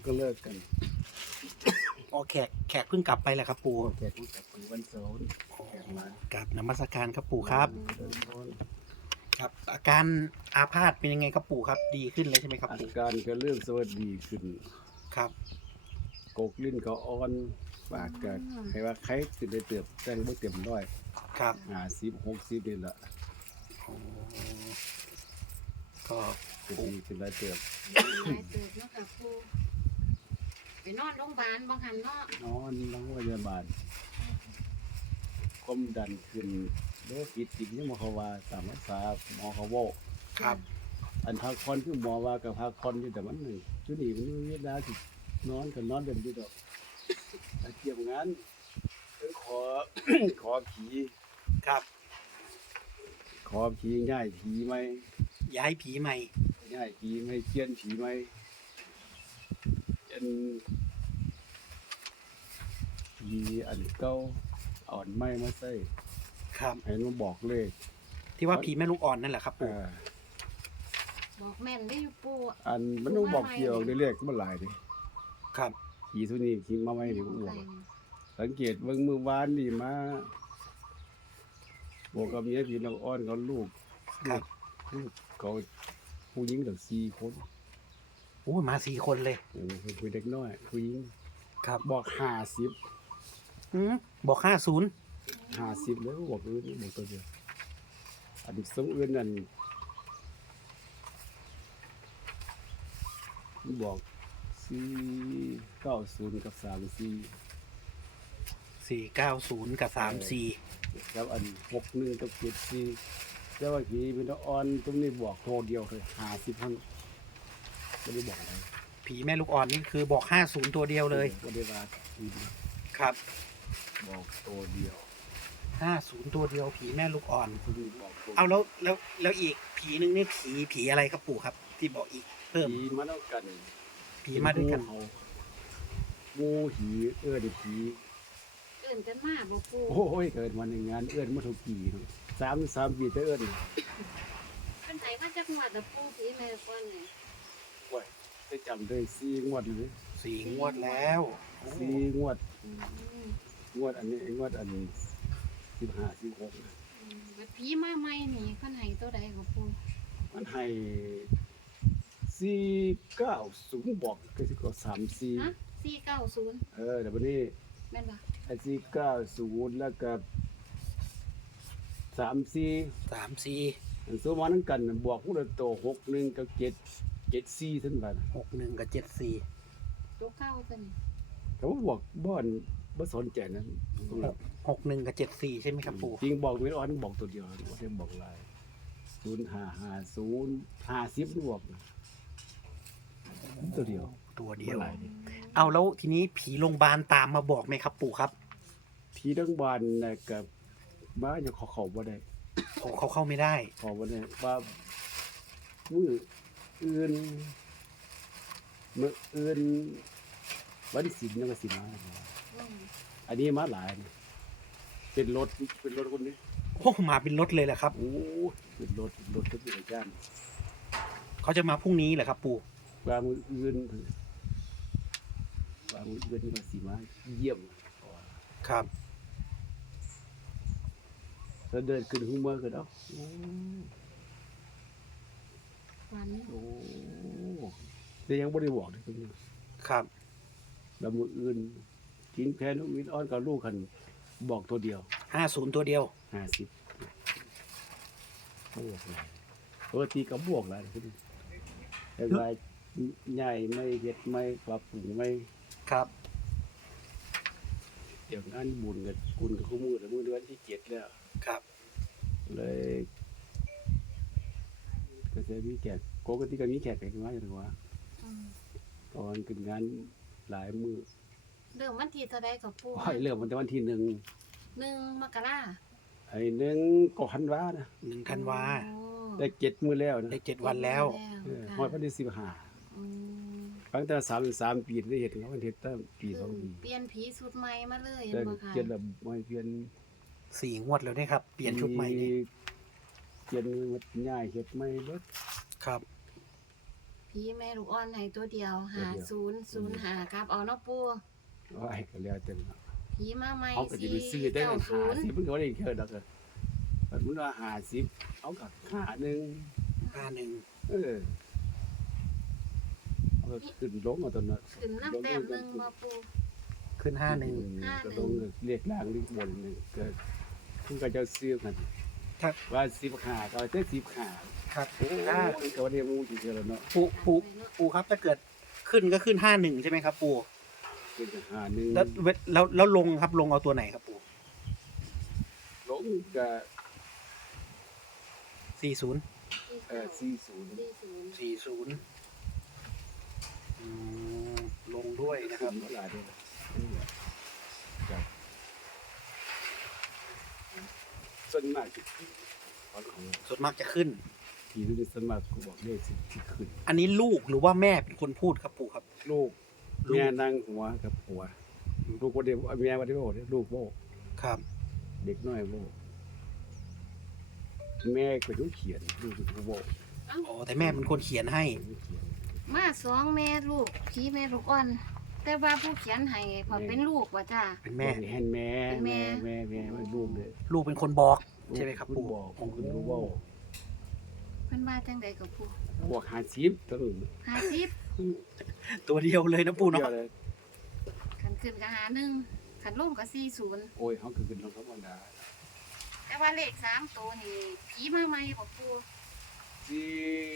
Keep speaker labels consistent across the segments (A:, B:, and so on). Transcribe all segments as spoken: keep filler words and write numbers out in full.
A: ก็เลิกกัน
B: อ๋อแขกแขกเพิ่งกลับไปแหละครับปู่
A: แขกเพิ่งกลับไปวันเสาร์แขกมาก
B: ราบนมัสการครับปู่ครับ
A: เดินทาง
B: ครับอาการอาพาธเป็นยังไงครับปู่ครับดีขึ้นเลยใช่ไหมครับ
A: อา
B: ปู่
A: การก็เริ่มสวัสดีขึ้น
B: ครับ
A: กกลิ้นก็อ่อนปากก็ใครว่าใครขึ้นได้เติบแต่งบ่เต็มร้อย
B: ครับ
A: ห้าสิบหกสิบนี่แหละ
B: โอ้ก็
A: ก็ดีขึ้นได้เติบ
C: หลายเติบเนาะค่ะปูไปนอนโรงพยาบาลบางหันเนาะ
A: นอนโรงพยาบาลความดันขึ้นโรคปิดติดยังหมอเขาว่าตามภาษาหมอเขาเว้า
B: ครับ
A: อันพักผ่อนคือหมอว่ากับพักผ่อนอยู่แต่มันหนึ่งจุดนี้มันมีเวลาสินอนก็นอนเดินอยู่ดอกแต่เกี่ยวงานเออขอ ขอผี
B: ครับ
A: ขอผีง่ายผีไหม
B: ย้ายผีใหม่
A: ง่ายผีไหมเจียนผีไหมอันผีอันเก่าอ่อนไม้มาใส่
B: ครับ
A: ให้มาบอกเลข
B: ที่ว่าผีแม่ลูกอ่อนนั่นแหละครับปู่
A: อ่า
C: บอกแม่นได้อยู่ปู
A: อันมันต้องบอกเกี่ยวในเลขมันหลายดิ
B: ครับ
A: ผีทุนี้ผีมาไม่นี่อ้วกสังเกตเบิ่งมือวานนี่มาบอกกับเมียพี่น้องอ้อนเขาลูก
B: ครับ
A: ลูกเขาผู้หญิงถึงสี่คน
B: โอ้มาสี่คนเลย
A: เออเป็นเด็กน้อยผู้หญิง
B: ครับ
A: บอกห้าสิบ
B: อืมบอกห้าศูนย์
A: ห้าสิบแล้วบอกอื่นบอกตัวเดียวอันสมอื่นนั่นบอกสี่เก้าศูนย์กับสามสี่
B: สี่เก้าศูนย์กับสามสี่
A: แล้วอันหกหนึ่งกับเจ็ดสี่แต่ว่าผีพี่น้องอ้อนตรงนี้บอกโทรเดียวเลยห้าสิบพันไม่ได้บอกอะไร
B: ผีแม่ลูกอ่อนนี่คือบอกห้าศูนย์ตัวเดียวเลย
A: ไม่ได้ว่าผี
B: ครับ
A: บอกตัวเดียว
B: ห้าศูนย์ตัวเดียวผีแม่ลูกอ่อน
A: คุณบอกตัว
B: เอาแล้วแล้วแล้วอีกผีหนึ่งนี่ผีผีอะไรครับปู่ครับ ที่บอกอีกเพิ่ม
A: ผีมาแล้วกัน
B: ผีมาด้วยกัน
A: เขางูหีเอื้อดิผี
C: เอิ่นกันมาบอกปู
A: โอ้ยเกิดมาในงานเอื้อนมาทุกปีเนาะสามสามปีแต่เอื้อน
C: เป็นไหนมาจากหวัดแต่ปูผีแม่ก่อนเนี่ย
A: โอ้ยได้จำได้สี่งวดเลย
B: สี่งวดแล้วโอ้
A: สี่งวด
C: อืม
A: งวดอันนี้งวดอันนี้สิบห้าสิบหก
C: อืมบัดผีมาใหม่นี่เพิ่นให้ตัวใดกับปู
A: มันให้สี่เก้าศูนย์บอกก็สิก็สามสี่
C: ฮะสี่เก้าศูนย์
A: เออแต่วันนี้
C: แม่นปะ
A: ไอ้สี่เก้าศูนย์แล้วก็สามสี่
B: สามสี่
A: อันสมานั่งกันน่ะบอกผู้ละโตหกหนึ่งกับเจ็ดเจ็ดสี่ท่านว่านะ
B: หกหนึ่งกับเจ็ดสี่
C: ตัวเก้าตัวนี้
A: แต่ว่าบอกบ้านบ่สนใจนะ
B: หกหนึ่งกับเจ็ดสี่ใช่ไหมครับปู่
A: จริงบอกไม่ร้อนบอกตัวเดียวบ่ได้บอกหลายศูนย์ห้าห้าศูนย์ห้าสิบนี่บอกนะตัวเดียว
B: ตัวเดียว
A: บ่หลายดิ
B: เอาแล้วทีนี้ผีโรงพยาบาลตามมาบอกไหมครับปู่ครับ
A: ทีทั้งบ้านน่ะกับบ้านยังขอเขาบ่ได้
B: เขาเขาเข้าไม่ได้
A: ขอบ่ได้ว่ามื้ออื่นมื้ออื่นวันศิลป์ยังก็สิมา
C: อืม
A: อันนี้มาหลายนี่เป็นรถเป็นรถคนนี้
B: โอ้มาเป็นรถเลยแหละครับ
A: โอ้เป็นรถรถทุกอย่างย่าน
B: เขาจะมาพรุ่งนี้เหรอครับปู่
A: ว่ามืออื่นว่ามืออื่นมาสิมาเยี่ยม
B: ครับ
A: แล้วเดินขึ้นหุ้มเมื่อกันเอ้าโอ้
C: วัน
A: โอ้แต่ยังไม่ได้บอกเลยตรงนี้
B: ครับ
A: แล้วมืออื่นทิ้งแพ้ลูกวินอ้อนกับลูกคันบอกตัวเดียว
B: ห้าศูนย์ตัวเดียว
A: ห้าสิบบวกเลยปกติก็บวกแล้วคือแต่ว่าใหญ่ไม่เห็ดไม่ปรับปรุงไม่
B: ครับ
A: เดี๋ยวงานบุญกับคุณกับคู่มือแล้วมือเดือนที่เจ็ดแล้ว
B: ครับ
A: เลยก็จะมีแขกปกติก็มีแขกกันมาอยู่ว่า
C: อืม
A: ตอนขึ้นงานหลายมือ
C: เริ่มวันที่เท่าใดกับปู
A: โอ้ยเริ่มวันแต่วันที่หนึ่ง
C: หนึ่งมกรา
A: ไอ้หนึ่งก่อนว่านะ
B: หนึ่งธันวา
C: โอ้
A: ได้เจ็ดมือแล้วนะ
B: ได้เจ็ดวันแล้ว
A: เออ
C: ค่ะ
A: ฮอดวันที่สิบห้า
C: อืม
A: ตั้งแต่สามสามปีได้เห็นเขาเห็นตั้งปีสองปี
C: เปลี่ยนผีสุดใหม่มาเลย
A: แต่
C: บ่ค่ะ
A: เจ็ดละไม่เปลี่ยน
B: สี่งวดแล้วเนี่ยครับ เปลี่ยนชุดใหม่นี่
A: เปลี่ยนมันง่ายเห็ดไม่เบิด
B: ครับ
C: ผีแม่ลูกอ่อนให้ตัวเดียวหาศูนย์ศูนย์หาครับเอาเนาะปู
A: ว่าไอ้ก็แล้วแต่เนาะ
C: ผีมาใหม่
A: เขาก็จะ
C: สี่
A: ไปซื้อได้
C: เก้า
A: หา
C: ศูนย์
A: สิบมันก็บ่ได้เคิดดอกเออแต่มันว่าหาสิบเอากับหาหนึ่ง
B: ห้าหนึ่ง
A: เออเอาก็ขึ้นลงเอาตอนนั้น
C: ขึ้นน้ำแต้มหนึ่งมาปู
B: ขึ้นห้าหนึ่ง
C: ห้าหนึ่ง
A: ก็ลงเรียกล่างเรียกบนหนึ่งก็คุณก็จะซื้อกัน
B: ถ้า
A: ว่าสิบขาก็จะสิบขา
B: ครับ
A: โอ้
B: ถ้า
A: มันก็ว่าเรียกมูจริงๆแล้วเนาะ
B: ปูปูปูครับถ้าเกิดขึ้นก็ขึ้นห้าหนึ่งใช่ไหมครับ ปู
A: เป็นหาหนึ่ง
B: แล้วเวแล้วแล้วลงครับลงเอาตัวไหนครับปู
A: ลงก็
B: สี่ศูนย์
A: เออสี่ศูนย์
C: สี่ศูนย์
B: สี่ศูนย์ลงด้วยนะครับ
A: เวลาเดียวนี่แหละครับส่วนมากที่ของของ
B: ส่วนมากจะขึ้น
A: ที่รู้ส่วนมากกูบอกเลขสิที่ขึ้น
B: อันนี้ลูกหรือว่าแม่เป็นคนพูดครับปู่ครับ
A: ลูก
B: ลูก
A: แม่นั่งหัวกับหัว ลูกคนเดียวแม่วันที่โบ้ลูกโบ้
B: ครับ
A: เด็กน้อยโบ้แม่ก็ต้องเขียนลูกก็โบ้
B: อ๋อแต่แม่เป็นคนเขียนให้
A: เขียน
C: มาสองแม่ลูกผีแม่ลูกอ่อน แต่ว่าผู้เขียนให้พอเป็นลูกว่าจ้า
B: เป็นแม่
A: แม่แม่
C: เป็นแม่
A: แม่แม่แม่ลูกเลย
B: ลูกเป็นคนบอก ใช่ไหมครับ
A: คุณ
B: ปู่
A: บอกคุณรู้ว่า
C: เพิ่นว่าจังใดกับปู
A: บวกหาชิปตัวนึง
C: ห้าสิบ
B: ตัวเดียวเลยนะปู่เนาะ
A: ดียวลย
C: ขันขึ้นก็หาหนึ่งขันลงก็สี่ศูนย์
A: โอ้ยเขาคือขึ้นลงธรรมดา
C: แต่ว่าเลขสามตัวนี่ผีมาใหม่บ่ปู
A: ที่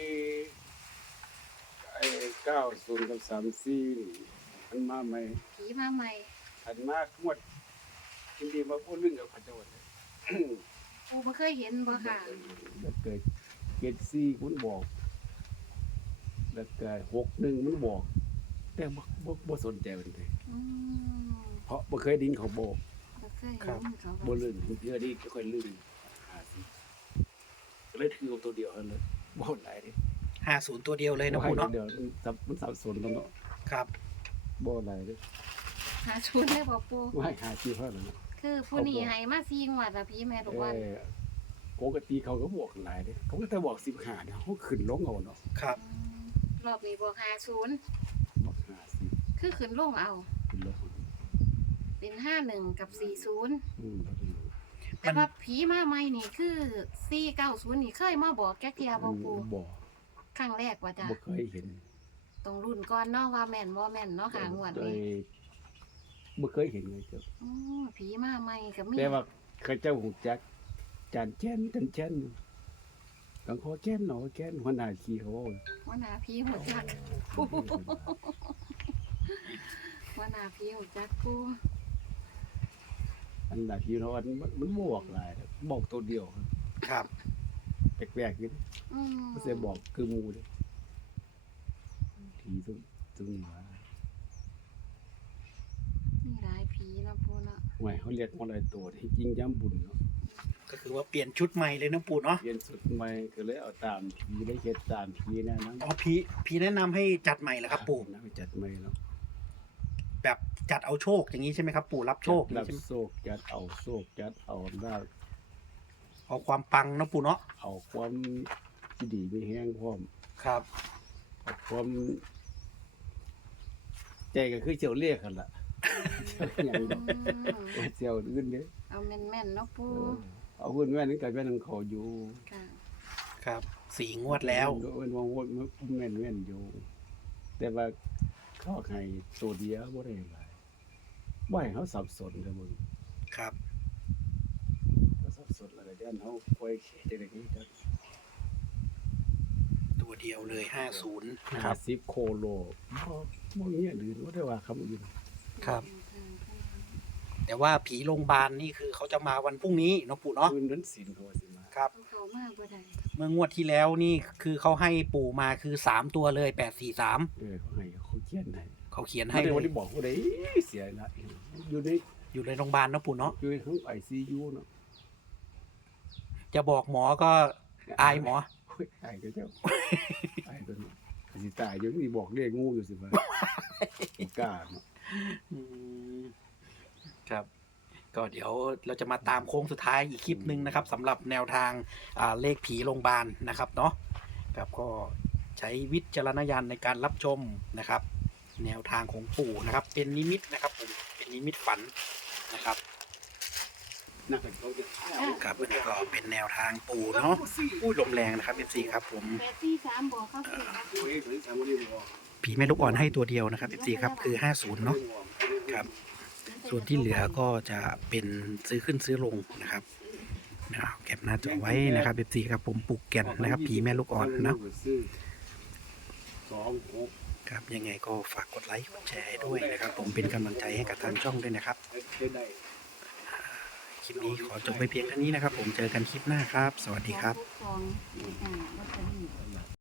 A: ไอ้เก้าศูนย์กับสามสี่มันมาไหม
C: ผีมาใหม่
A: อันมากงวดจริงๆมาพูดเรื่องกับพระเจ้าเลย
C: ปูบ่เคยเห็นบ่ค่ะ
A: แล้วเกิดเกตซี่คุณบอก แล้วก็หกหนึ่งมันบอก แต่บ่บ่บ่สนใจมันเลย
C: อืม
A: เพราะบ่เคยไดิ้นเขาบอก
C: บ่เคยเห็นเขา
A: บ่ลื่นเพื่อดีก็ค่อยลื่นหาสิก็เลยถือเอาตัวเดียวเท่านั้นเลยบ่หลายเดิ
B: ห้าศูนย์ตัวเดียวเลยนะปู่เนาะ
A: เดียวมันสับมันสับสนแล้วเนาะ
B: ครับ
A: บ่หลายเดิ
C: หาชุดเลยบ่ปู
A: ไม่หาชื่อเท่านั้นนะ
C: คือผู้นี้ให้มาสี่งวดละผีแม่ลูกอ่อน
A: เออปกติเขาก็บอกหลายเด้เขาก็จะบอกสิบห้าเนี่ยเขาขึ้นลงเอาเนาะ
B: ครับ
C: อืมรอบนี้บอกหาศูนย์
A: บอกห้าสิบ
C: คือขึ้นลงเอา
A: ขึ้นลง
C: เป็นห้าหนึ่งกับสี่ศูนย์
A: อืม
C: แต่ว่าผีมาใหม่นี่คือสี่เก้าศูนย์นี่เคยมาบอกแก๊กเทียบ่ปู
A: บอก
C: ครั้งแรกว่าจ้ะ
A: บ่เคยเห็น
C: ต้องรุ่นก่อนเนาะว่าแม่นบ่แม่นเนาะหางวด
A: โดย
C: นี้
A: บ่เคยเห็นเลยจ้ะ
C: อ๋อผีมาใหม่ก็มี
A: แต่ว่าเขาเจ้าหูจักจานแจ้นจันแจ้นกังคอแจ้นหนอแจ้นหัวหน้าขี้เขาว่า
C: ว่าหน้าผีหัวจักว่าหน้าผีหัวจักปู
A: อันหน้าขี้เขาอันมันมันบ่บอกหลายนะบอกตัวเดียว
B: ครับ
A: แปลกๆอยู่
C: อืม
A: บ่ใช่บอกคือหมู่เด้ทีตรงตรงนี้ว่า
C: มีหลายผีเนาะปูเนาะ
A: หวยเขาเรียกว่าอะไรตัวที่จริงย้ำบุญเนาะ
B: ก็คือว่าเปลี่ยนชุดใหม่เลยนะปู่เนาะ
A: เรียนสุดใหม่ก็เลยเอาตามผีได้เฮ็ดตามผีแนะนำ
B: อ๋อพี่พี่แนะนำให้จัดใหม่เหรอครับ ปู่
A: นะไปจัดใหม่เนาะ
B: แบบจัดเอาโชคอย่างนี้ใช่ไหมครับ ปู่รับโชค
A: รับ
B: ใช่ไหม
A: โชคจัดเอาโชคจัดเอาลาภ
B: เอาความปังนะปู่เนาะ
A: เอาความที่ดีมีแห้งพร้อม
B: ครับ
A: เอาความใจก็คือเจียวเรียกกันล่ะเจียวหยังดอก
C: อืม
A: เจียวอื่นเด้อ
C: เอาแม่นๆเนาะปู
A: เออเอาเงินแม่นึงกับแม่นึงเขาอยู่
C: ค่ะ
B: ครับสี่งวดแล้ว
A: เอิ้นว่าโหดมันแม่นแม่นอยู่ แต่ว่าเขาให้ตัวเดียวบ่ได้หลายบ่ให้เขาสับสนเด้อมึง
B: ครับ
A: เขาสับสนแล้วก็ย่านเขาคอยเขจังได๋คือจัก
B: ตัวเดียวเลยห้าศูนย์นะค
A: ห้า
B: รับ
A: สิบโคโลบ่บ่เงี้ยหรือบ่ได้ว่าคำอื่น
B: ครับ แต่ว่าผีโรงพยาบาลนี่คือเขาจะมาวันพรุ่งนี้เนาะปู่เนาะ
A: คืนนั้นศีลเขาว่าสิมา
B: ครับ
C: เขามากบ่ได้
B: เมื่องวดที่แล้วนี่คือเขาให้ปู่มาคือสามตัวเลยแปดสี่สาม
A: เออเขาให้เขาเขียนให้
B: เขาเขียน
A: ให้
B: ให้
A: เล
B: เลย ย
A: ได้บอกผู้ใดเสียละอยู่ใน
B: อยู่ในโรงพยาบาลเนาะปู่เนาะ
A: อยู่ในห้อง ไอ ซี ยู เนาะ
B: จะบอกหมอก็อายหมอ
A: โอ้ยไอ้ก็เจ้าไอ้ตัวนี้สิตายอยู่นี่บอกเรียกงูอยู่สิว่าบ่กล้าเนาะ
B: อืมครับ ก็เดี๋ยวเราจะมาตามโค้งสุดท้ายอีกคลิปหนึ่งนะครับสำหรับแนวทางอ่าเลขผีโรงพยาบาลนะครับเนาะครับก็ใช้วิจารณญาณในการรับชมนะครับ แนวทางของปู่นะครับ เป็นนิมิตนะครับผมเป็นนิมิตฝันนะครับ
A: นักเป็นเขาจะขายเอา
B: ครับอันนี้ก็เป็นแนวทางปู่เนาะอู้ลมแรงนะครับ เอฟ ซี ครับผม
C: แปดสี่สามบอกเขาสิครับ
A: ตัวเองถึงสามวันนี้บอก
B: ผีแม่ลูกอ่อนให้ตัวเดียวนะครับ เอฟ ซี ครับคือห้าสิบเนาะครับส่วนที่เหลือก็จะเป็นซื้อขึ้นซื้อลงนะครับนะครับเก็บหน้าจอไว้นะครับ เอฟ ซี ครับผมปลูกแก่นนะครับผีแม่ลูกอ่อนเนาะ
A: สองหก
B: ครับยังไงก็ฝากกดไลค์กดแชร์ให้ด้วยนะครับ ผมเป็นกำลังใจให้กับทางช่องด้วยนะครับ
A: ได้ได้
B: คลิปนี้ขอจบไปเพียงเท่านี้นะครับ ผมเจอกันคลิปหน้าครับ สวัสดีครับ
C: สองอ่าลอตเตอรี่